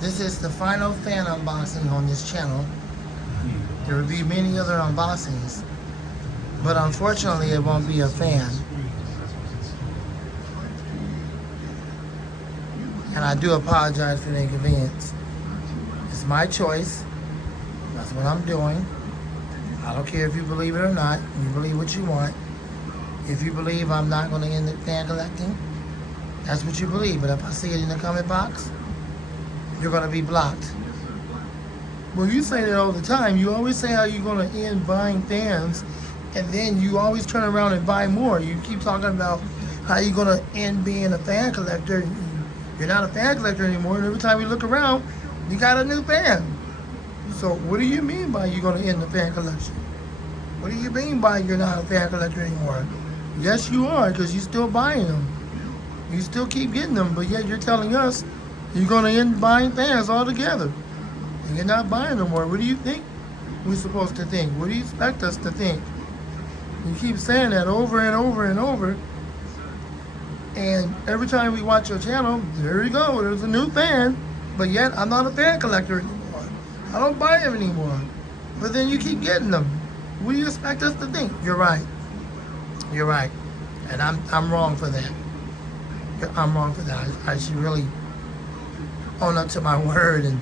This is the final fan unboxing on this channel. There will be many other unboxings, but unfortunately it won't be a fan. And I do apologize for the inconvenience. It's my choice. That's what I'm doing. I don't care if you believe it or not. You believe what you want. If you believe I'm not going to end up fan collecting, that's what you believe. But if I see it in the comment box, you're going to be blocked. Well, you say that all the time. You always say how you're going to end buying fans, and then you always turn around and buy more. You keep talking about how you're going to end being a fan collector. You're not a fan collector anymore, and every time you look around, you got a new fan. So what do you mean by you're going to end the fan collection? What do you mean by you're not a fan collector anymore? Yes, you are, because you're still buying them. You still keep getting them, but yet you're telling us you're going to end buying fans altogether. And you're not buying no more. What do you think we're supposed to think? What do you expect us to think? You keep saying that over and over and over. And every time we watch your channel, there you go, there's a new fan. But yet, I'm not a fan collector anymore. I don't buy them anymore. But then you keep getting them. What do you expect us to think? You're right. You're right. And I'm wrong for that. I'm wrong for that. I should really own up to my word and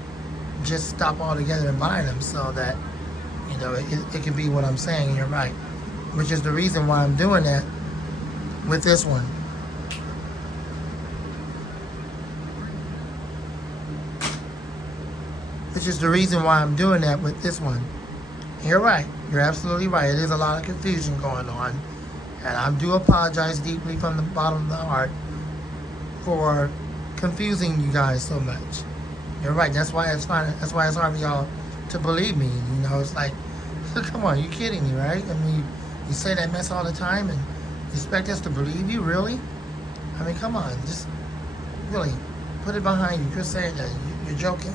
just stop altogether and buying them so that, you know, it can be what I'm saying, and you're right. Which is the reason why I'm doing that with this one. Which is the reason why I'm doing that with this one. You're right. You're absolutely right. There's a lot of confusion going on. And I do apologize deeply from the bottom of the heart for confusing you guys so much. You're right. That's why it's fine. That's why it's hard for y'all to believe me. You know, it's like, come on, you're kidding me, right? I mean, you say that mess all the time and you expect us to believe you, really? I mean, come on, just really put it behind you. You're saying that. You're joking.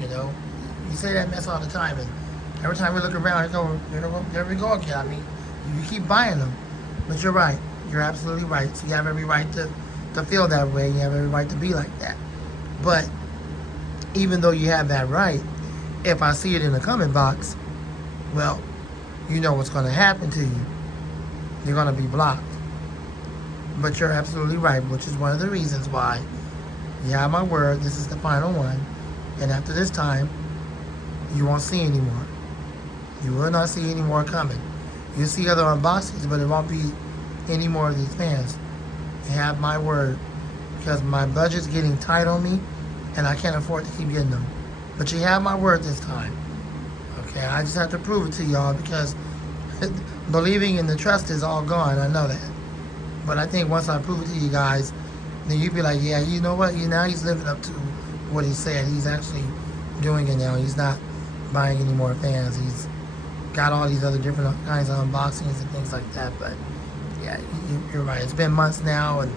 You know, you say that mess all the time, and every time we look around, there we go again. I mean, you keep buying them. But you're right. You're absolutely right. So you have every right to feel that way. You have every right to be like that. But even though you have that right, if I see it in the comment box, well, you know what's going to happen to you. You're going to be blocked. But you're absolutely right, which is one of the reasons why you have my word. This is the final one. And after this time, you won't see any more. You will not see any more coming. You'll see other unboxings, but it won't be any more of these fans. You have my word, because my budget's getting tight on me, and I can't afford to keep getting them. But you have my word this time. Okay, I just have to prove it to y'all, because believing in the trust is all gone. I know that. But I think once I prove it to you guys, then you'd be like, yeah, you know what? Now he's living up to what he said. He's actually doing it now. He's not buying any more fans. He's got all these other different kinds of unboxings and things like that. But yeah, you're right. It's been months now, and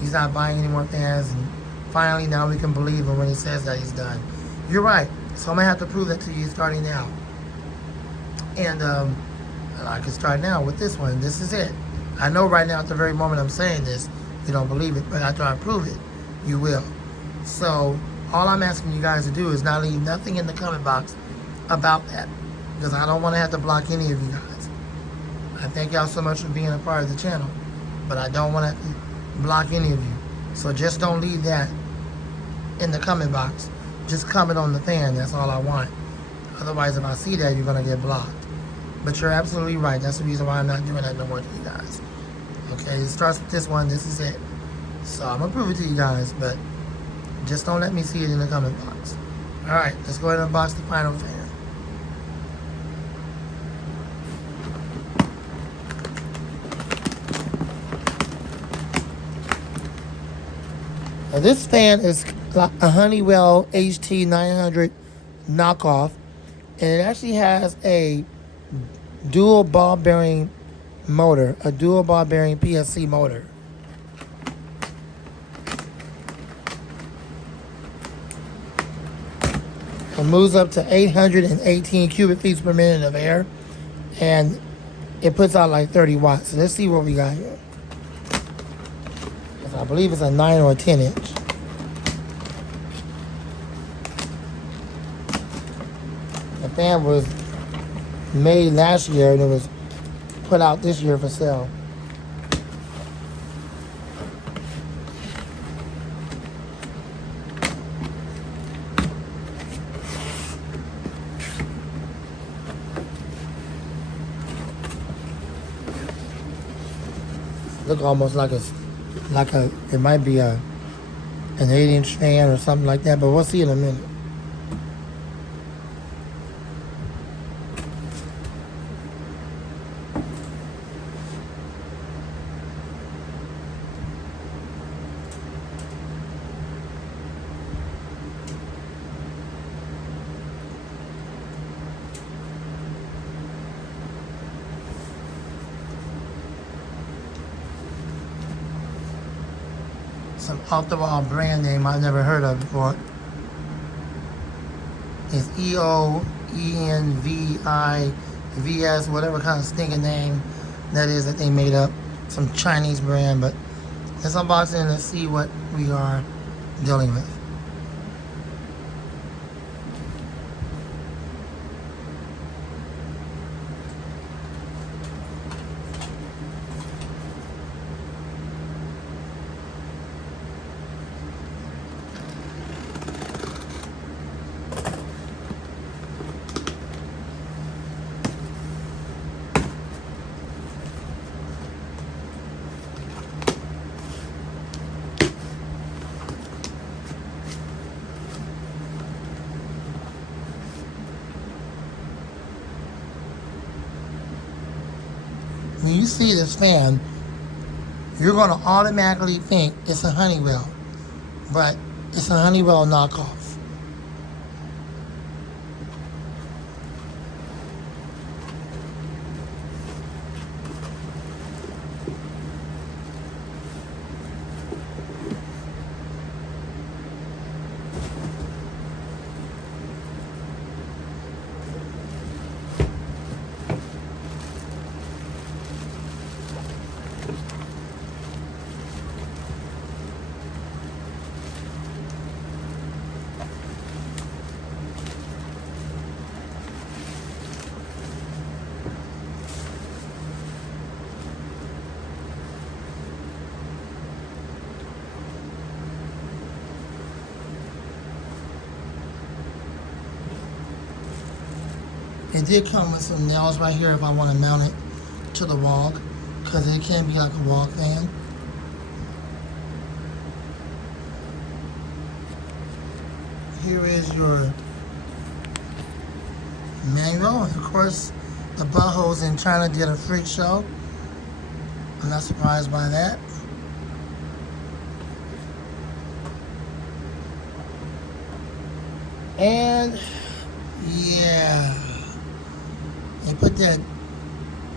he's not buying any more fans. And finally, now we can believe him when he says that he's done. You're right. So I'm gonna have to prove that to you starting now. And I can start now with this one. This is it. I know right now at the very moment I'm saying this, you don't believe it, but after I prove it, you will. So all I'm asking you guys to do is not leave nothing in the comment box about that, because I don't want to have to block any of you guys. I thank y'all so much for being a part of the channel, but I don't want to block any of you. So just don't leave that in the comment box. Just comment on the fan. That's all I want. Otherwise, if I see that, you're going to get blocked. But you're absolutely right. That's the reason why I'm not doing that no more to you guys. Okay, it starts with this one. This is it. So I'm going to prove it to you guys, but just don't let me see it in the comment box. Alright, let's go ahead and unbox the final fan. Now this fan is a Honeywell HT900 knockoff, and it actually has a dual ball bearing motor, a dual ball bearing PSC motor. It moves up to 818 cubic feet per minute of air, and it puts out like 30 watts. So let's see what we got here. I believe it's a 9 or a 10 inch. fan was made last year and it was put out this year for sale. Look almost like it might be an 8-inch fan or something like that, but we'll see in a minute. Some off-the-wall brand name I've never heard of before. It's EOENVIVS, whatever kind of stinking name that is that they made up. Some Chinese brand, but let's unbox it and let's see what we are dealing with. When you see this fan, you're going to automatically think it's a Honeywell, but it's a Honeywell knockoff. It did come with some nails right here if I want to mount it to the wall, because it can be like a wall fan. Here is your manual. Of course, the buttholes in China did a freak show. I'm not surprised by that. And yeah, they put that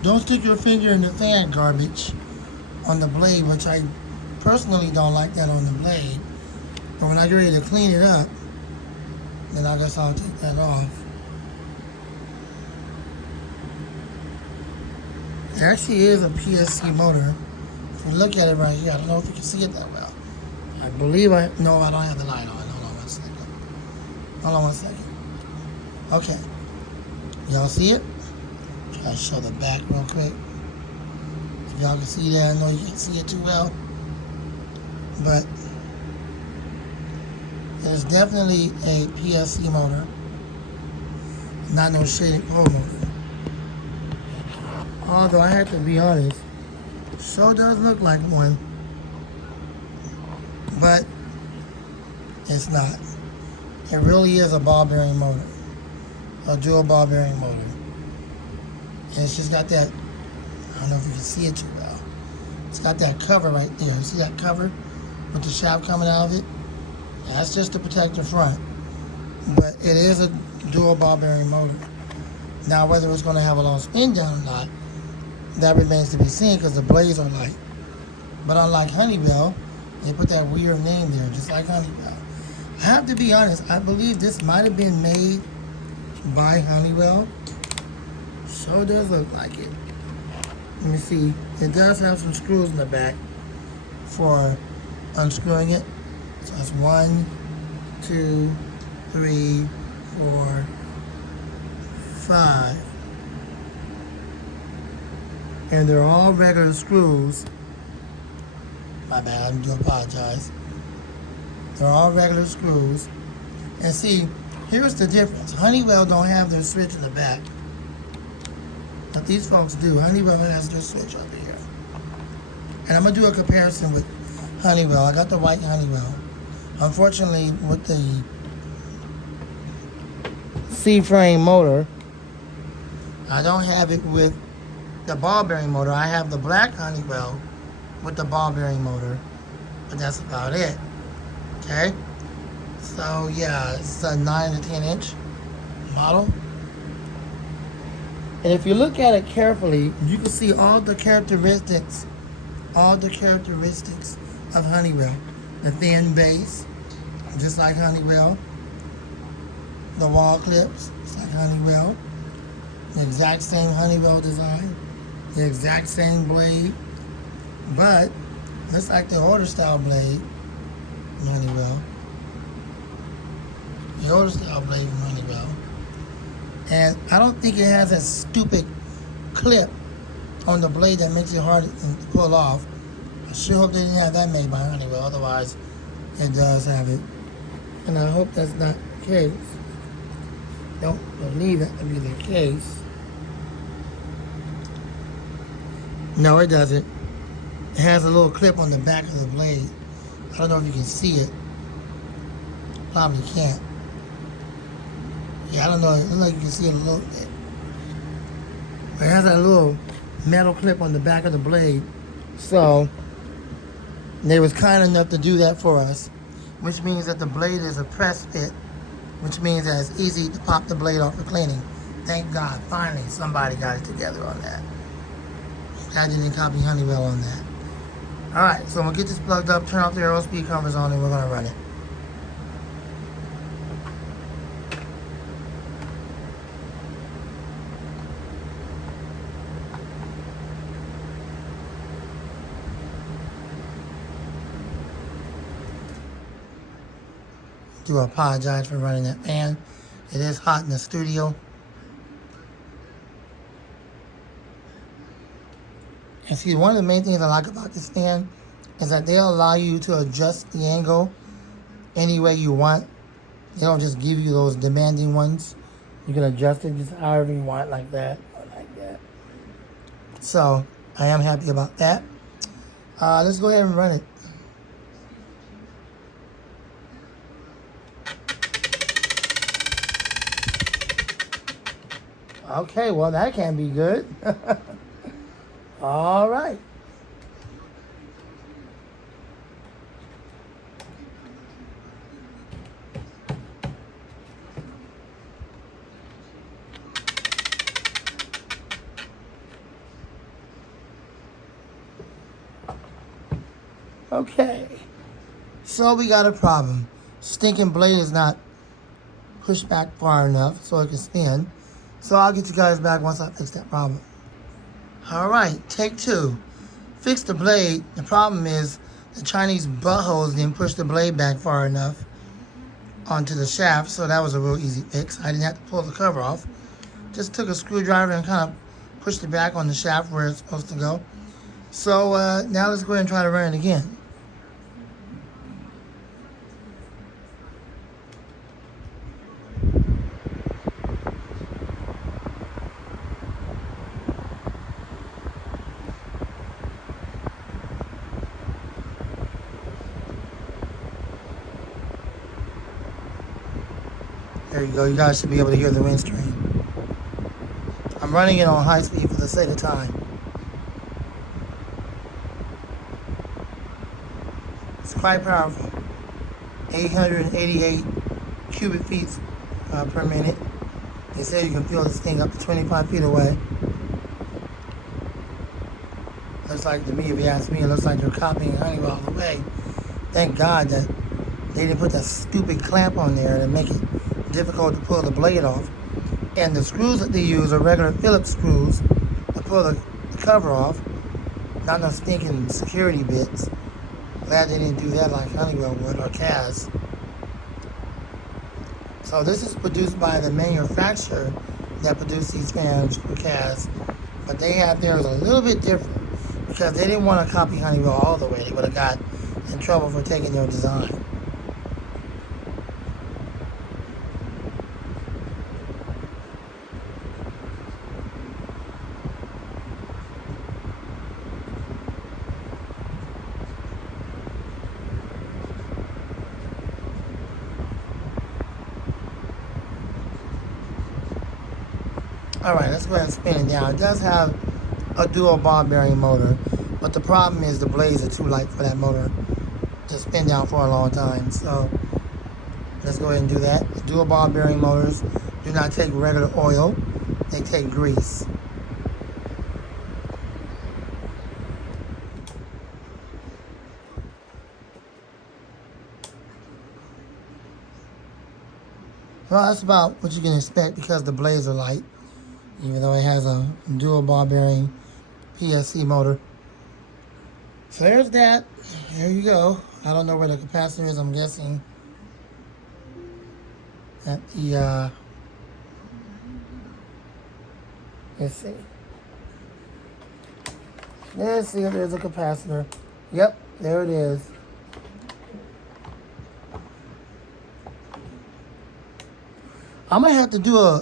"don't stick your finger in the fan" garbage on the blade, which I personally don't like that on the blade. But when I get ready to clean it up, then I guess I'll take that off. There actually is a PSC motor. If you look at it right here, I don't know if you can see it that well. I believe no, I don't have the light on. Hold on one second. Hold on one second. Okay. Y'all see it? Try to show the back real quick. If y'all can see that, I know you can't see it too well. But it's definitely a PSC motor. Not no shaded pole motor. Although I have to be honest, sure does look like one. But it's not. It really is a ball bearing motor. A dual ball bearing motor. And it's just got that, I don't know if you can see it too well. It's got that cover right there. You see that cover with the shaft coming out of it? That's just to protect the front. But it is a dual ball bearing motor. Now whether it's going to have a long spin down or not, that remains to be seen because the blades are light. But unlike Honeywell, they put that weird name there, just like Honeywell. I have to be honest, I believe this might have been made by Honeywell. Sure does look like it. Let me see. It does have some screws in the back for unscrewing it. So that's 1, 2, 3, 4, 5. And they're all regular screws. My bad, I do apologize. They're all regular screws. And see, here's the difference. Honeywell don't have their switch in the back. But these folks do. Honeywell has their switch over here. And I'm going to do a comparison with Honeywell. I got the white Honeywell. Unfortunately, with the C-frame motor, I don't have it with the ball bearing motor. I have the black Honeywell with the ball bearing motor, but that's about it. Okay? So yeah, it's a 9 to 10 inch model. And if you look at it carefully, you can see all the characteristics of Honeywell. The thin base, just like Honeywell. The wall clips, just like Honeywell. The exact same Honeywell design. The exact same blade. But, looks like the older style blade from Honeywell. The older style blade from Honeywell. And I don't think it has a stupid clip on the blade that makes it hard to pull off. I sure hope they didn't have that made by Honeywell, otherwise it does have it. And I hope that's not the case. Don't believe that to be the case. No, it doesn't. It has a little clip on the back of the blade. I don't know if you can see it. Probably can't. Yeah, I don't know. It looks like you can see it a little bit. But it has a little metal clip on the back of the blade. So, they was kind enough to do that for us. Which means that the blade is a press fit. Which means that it's easy to pop the blade off for cleaning. Thank God, finally, somebody got it together on that. I didn't copy Honeywell on that. Alright, so I'm going to get this plugged up, turn off the aero speed covers on, and we're going to run it. Do apologize for running that fan. It is hot in the studio. And see, one of the main things I like about this fan is that they allow you to adjust the angle any way you want. They don't just give you those demanding ones. You can adjust it just however you want, like that or like that. So, I am happy about that. Let's go ahead and run it. Okay, well, that can't be good. All right. Okay. So we got a problem. Stinking blade is not pushed back far enough so it can spin. So I'll get you guys back once I fix that problem. All right, take 2. Fix the blade. The problem is the Chinese buttholes didn't push the blade back far enough onto the shaft, so that was a real easy fix. I didn't have to pull the cover off. Just took a screwdriver and kind of pushed it back on the shaft where it's supposed to go. So now let's go ahead and try to run it again. There you go. You guys should be able to hear the windscreen. I'm running it on high speed for the sake of time. It's quite powerful. 888 cubic feet per minute. They say you can feel this thing up to 25 feet away. Looks like to me, if you ask me, it looks like they're copying Honeywell all the way. Thank God that they didn't put that stupid clamp on there to make it difficult to pull the blade off. And the screws that they use are regular Phillips screws to pull the cover off, not no stinking security bits. Glad they didn't do that like Honeywell would or Kaz. So this is produced by the manufacturer that produce these fans for Kaz, but they had theirs a little bit different because they didn't want to copy Honeywell all the way. They would have got in trouble for taking their design. Alright, let's go ahead and spin it down. It does have a dual ball bearing motor, but the problem is the blades are too light for that motor to spin down for a long time. So let's go ahead and do that. The dual ball bearing motors do not take regular oil, they take grease. Well, that's about what you can expect because the blades are light, even though it has a dual ball bearing PSC motor. So there's that. There you go. I don't know where the capacitor is. I'm guessing at the, let's see. Let's see if there's a capacitor. Yep, there it is. I'm going to have to do a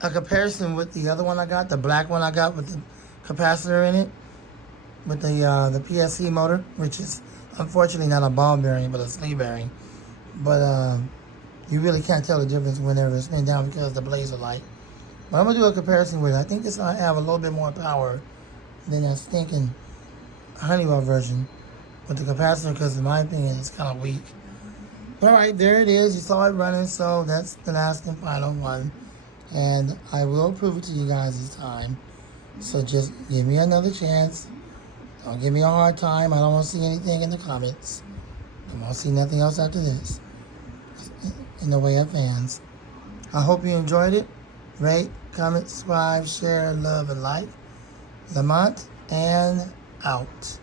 comparison with the other one I got, the black one I got with the capacitor in it, with the PSC motor, which is unfortunately not a ball bearing, but a sleeve bearing. But you really can't tell the difference whenever it's spin down because the blades are light. But I'm going to do a comparison with it. I think this will have a little bit more power than that stinking Honeywell version with the capacitor because in my opinion it's kind of weak. All right, there it is. You saw it running, so that's the last and final one. And I will prove it to you guys this time. So just give me another chance. Don't give me a hard time. I don't want to see anything in the comments. I don't want to see nothing else after this in the way of fans. I hope you enjoyed it. Rate, comment, subscribe, share, love, and like. Lamont and out.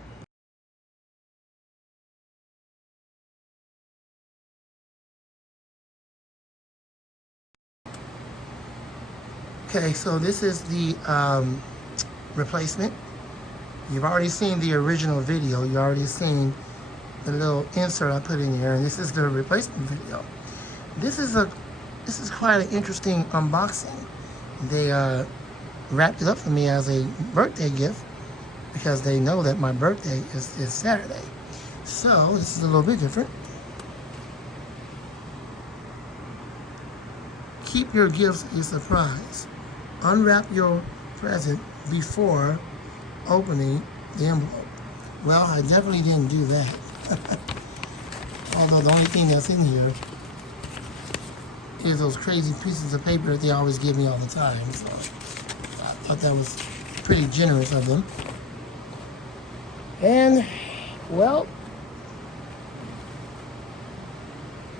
Okay, so this is the replacement. You've already seen the original video. You've already seen the little insert I put in here, and this is the replacement video. This is quite an interesting unboxing. They wrapped it up for me as a birthday gift because they know that my birthday is Saturday. So this is a little bit different. Keep your gifts a surprise. Unwrap your present before opening the envelope. Well, I definitely didn't do that. Although the only thing that's in here is those crazy pieces of paper that they always give me all the time. So I thought that was pretty generous of them. And, well,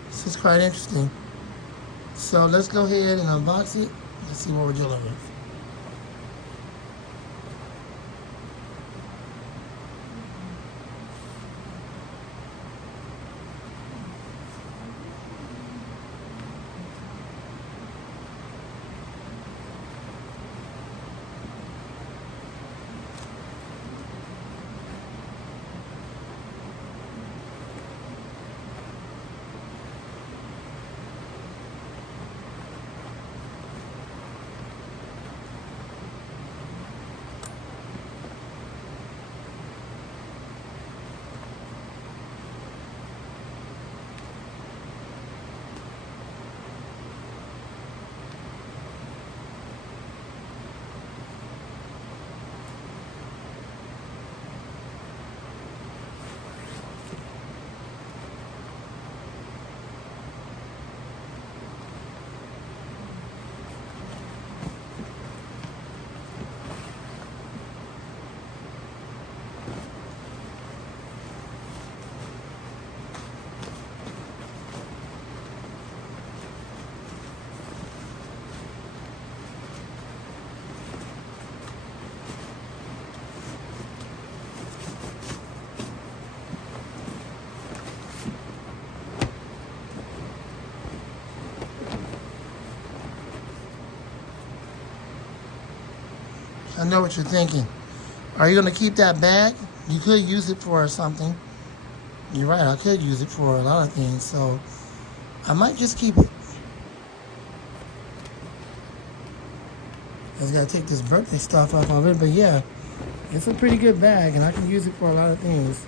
this is quite interesting. So let's go ahead and unbox it. Let's see what we're dealing with. know what you're thinking. Are you going to keep that bag? You could use it for something. You're right, I could use it for a lot of things, so I might just keep it. I just gotta take this birthday stuff off of it, but yeah, it's a pretty good bag, and I can use it for a lot of things.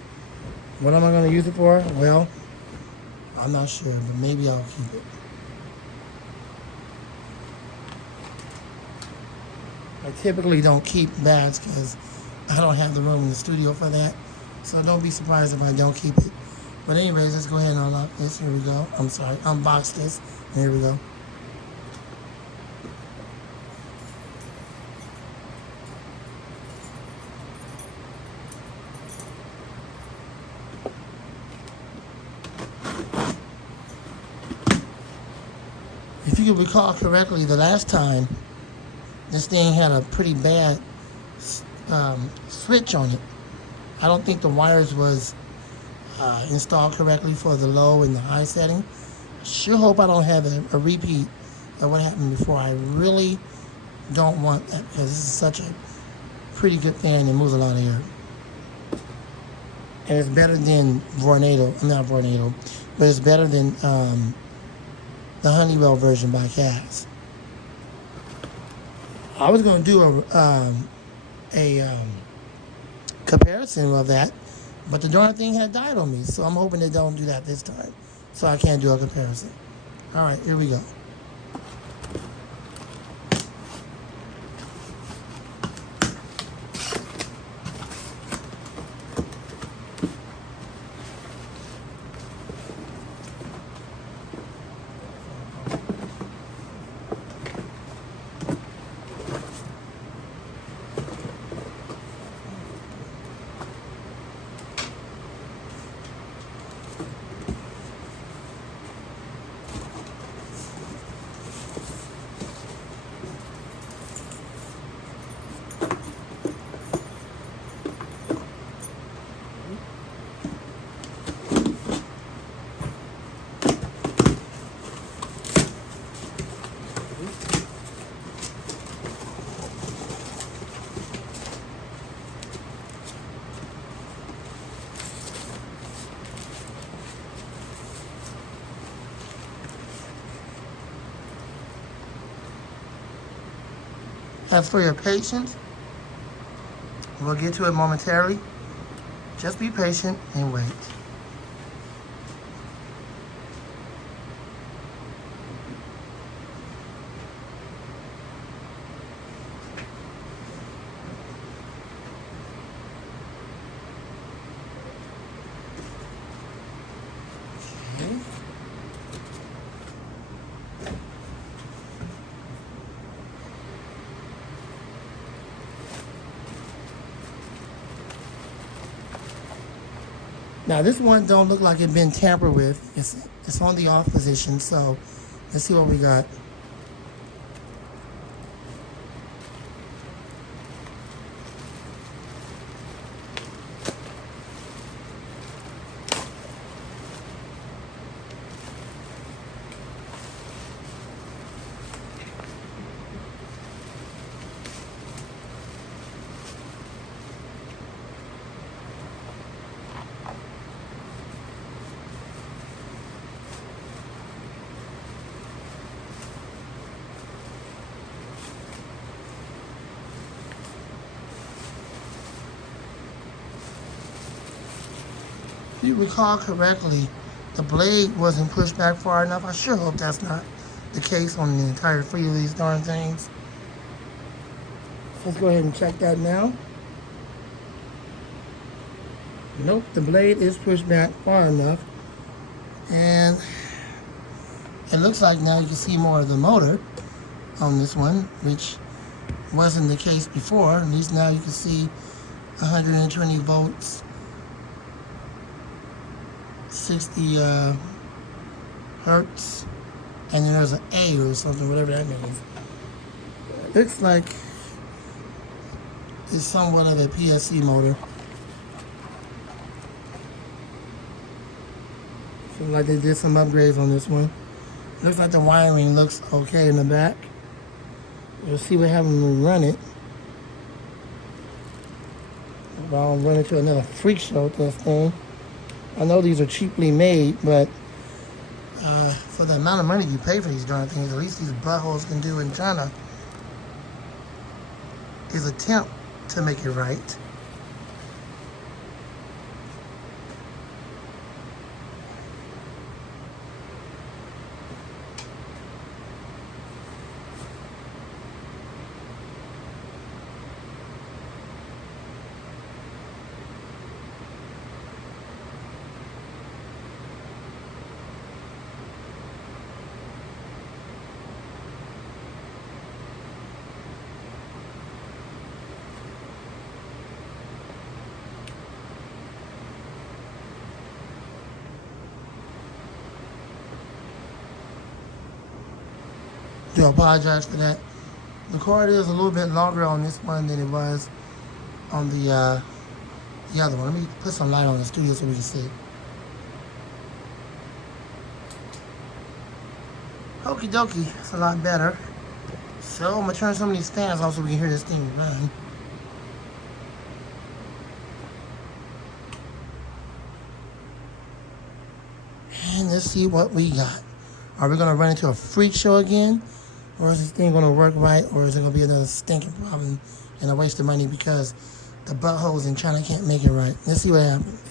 What am I gonna use it for? Well, I'm not sure, but maybe I'll keep it. I typically don't keep bags because I don't have the room in the studio for that, so don't be surprised if I don't keep it. But anyways, let's go ahead and unlock this. Here we go. I'm sorry, unbox this. Here we go. If you can recall correctly, the last time this thing had a pretty bad switch on it. I don't think the wires was installed correctly for the low and the high setting. Sure hope I don't have a repeat of what happened before. I really don't want that because this is such a pretty good fan that moves a lot of air. And it's better than Vornado. I'm not Vornado, but it's better than the Honeywell version by Kaz. I was going to do a comparison of that, but the darn thing had died on me, so I'm hoping they don't do that this time, so I can't do a comparison. All right, here we go. As for your patience, we'll get to it momentarily. Just be patient and wait. Okay. Now this one don't look like it's been tampered with. It's on the off position, so let's see what we got. If you recall correctly, the blade wasn't pushed back far enough. I sure hope that's not the case on the entire three of these darn things. Let's go ahead and check that now. Nope, the blade is pushed back far enough. And it looks like now you can see more of the motor on this one, which wasn't the case before. At least now you can see 120 volts. 60 hertz, and then there's an A or something, whatever that means. Looks like it's somewhat of a PSC motor. Seems like they did some upgrades on this one. Looks like the wiring looks okay in the back. We'll see what happens when we run it. I don't run into another freak show with this thing. I know these are cheaply made, but for the amount of money you pay for these darn things, at least these buttholes can do in China is attempt to make it right. Do apologize for that. The cord is a little bit longer on this one than it was on the other one. Let me put some light on the studio so we can see. Okie dokie, it's a lot better. So I'm gonna turn some of these fans off so we can hear this thing run. And let's see what we got. Are we gonna run into a freak show again? Or is this thing gonna work right? Or is it gonna be another stinking problem and a waste of money because the buttholes in China can't make it right? Let's see what happens.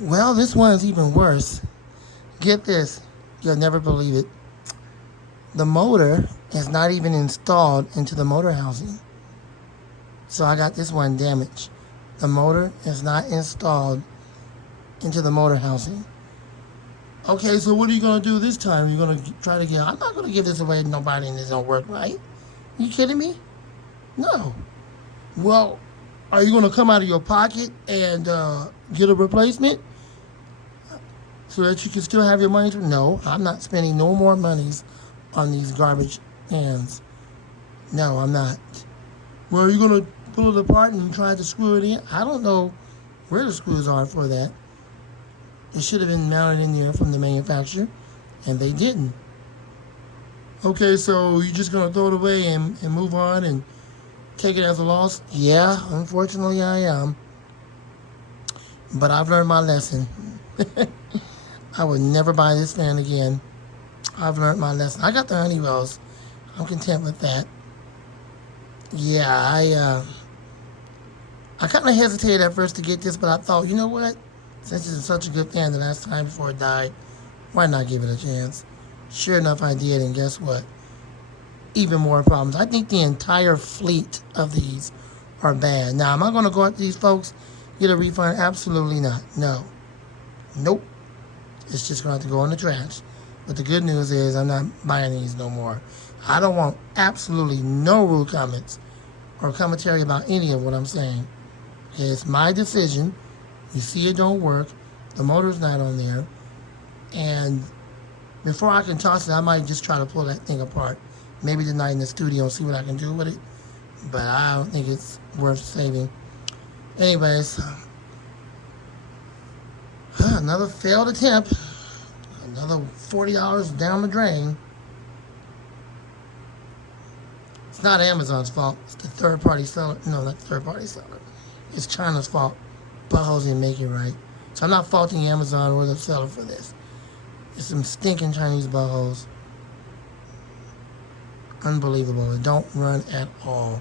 Well, this one is even worse. Get this. You'll never believe it. The motor is not even installed into the motor housing. So I got this one damaged. The motor is not installed into the motor housing. Okay, so what are you going to do this time? You're going to try to get... I'm not going to give this away to nobody and this don't work right. You kidding me? No. Well, are you going to come out of your pocket and get a replacement so that you can still have your money? No, I'm not spending no more monies on these garbage cans. No, I'm not. Well, are you going to pull it apart and try to screw it in? I don't know where the screws are for that. It should have been mounted in there from the manufacturer, and they didn't. Okay, so you're just going to throw it away and move on and take it as a loss? Yeah, unfortunately I am. But I've learned my lesson. I would never buy this fan again. I've learned my lesson. I got the Honeywells. I'm content with that. Yeah, I kind of hesitated at first to get this, but I thought, you know what? Since it's such a good fan the last time before it died, why not give it a chance? Sure enough, I did, and guess what? Even more problems. I think the entire fleet of these are bad. Now, am I going to go after these folks, get a refund? Absolutely not. No. Nope. It's just going to have to go in the trash. But the good news is I'm not buying these no more. I don't want absolutely no rude comments or commentary about any of what I'm saying. Okay, it's my decision. You see it don't work. The motor's not on there. And before I can toss it, I might just try to pull that thing apart. Maybe tonight in the studio and see what I can do with it. But I don't think it's worth saving. Anyways, another failed attempt. Another $40 down the drain. It's not Amazon's fault. It's the third-party seller. No, not the third-party seller. It's China's fault. Buttholes didn't make it right. So I'm not faulting Amazon or the seller for this. It's some stinking Chinese buttholes. Unbelievable. It don't run at all.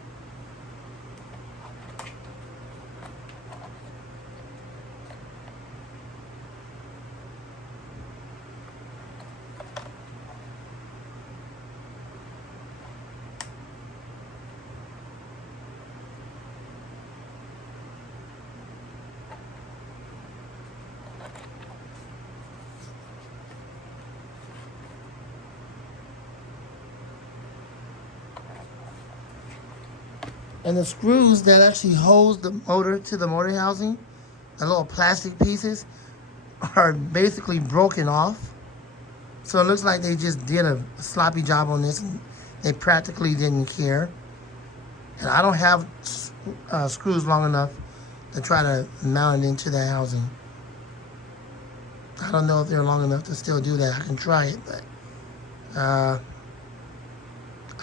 And the screws that actually hold the motor to the motor housing, the little plastic pieces, are basically broken off. So it looks like they just did a sloppy job on this and they practically didn't care. And I don't have screws long enough to try to mount it into the housing. I don't know if they're long enough to still do that. I can try it, but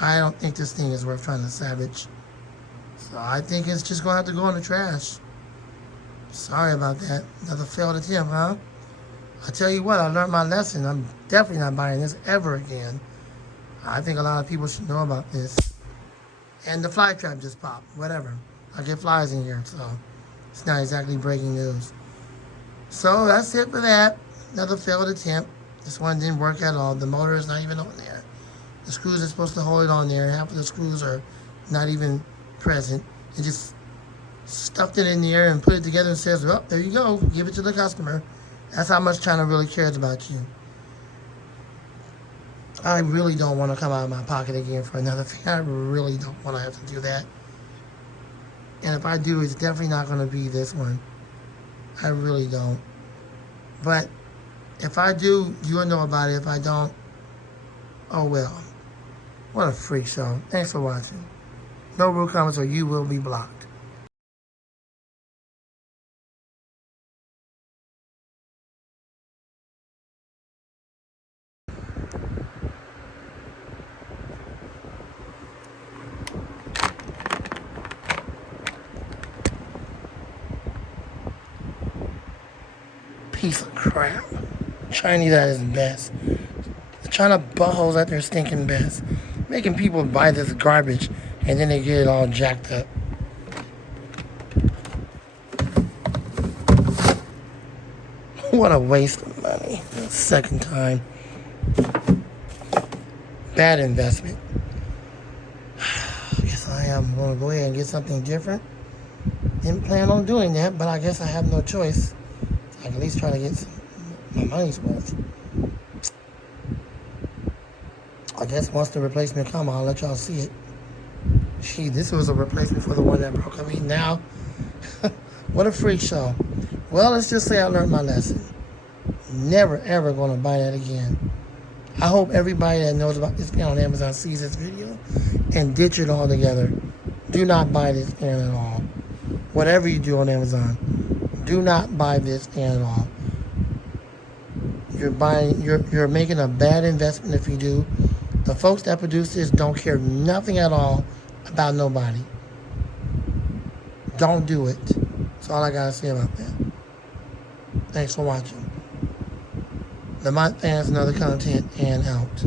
I don't think this thing is worth trying to salvage. So I think it's just going to have to go in the trash. Sorry about that. Another failed attempt, huh? I tell you what, I learned my lesson. I'm definitely not buying this ever again. I think a lot of people should know about this. And the fly trap just popped. Whatever. I get flies in here, so it's not exactly breaking news. So that's it for that. Another failed attempt. This one didn't work at all. The motor is not even on there. The screws are supposed to hold it on there. Half of the screws are not even present. It just stuffed it in the air and put it together and says, well, there you go. Give it to the customer. That's how much China really cares about you. I really don't want to come out of my pocket again for another thing. I really don't want to have to do that. And if I do, it's definitely not going to be this one. I really don't. But if I do, you'll know about it. If I don't, oh well. What a freak show. Thanks for watching. No rude comments or you will be blocked. Piece of crap. Chinese at his best. The China buttholes at their stinking best. Making people buy this garbage and then they get it all jacked up. What a waste of money. Second time. Bad investment. I guess I am going to go ahead and get something different. Didn't plan on doing that, but I guess I have no choice. I can at least try to get my money's worth. I guess once the replacement comes, I'll let y'all see it. Gee, this was a replacement for the one that broke. I mean, now, what a freak show. Well, let's just say I learned my lesson. Never, ever going to buy that again. I hope everybody that knows about this pan on Amazon sees this video and ditch it all together. Do not buy this pan at all. Whatever you do on Amazon, do not buy this pan at all. You're making a bad investment if you do. The folks that produce this don't care nothing at all about nobody. Don't do it. That's all I gotta say about that. Thanks for watching. The Mott Fans and other content and out.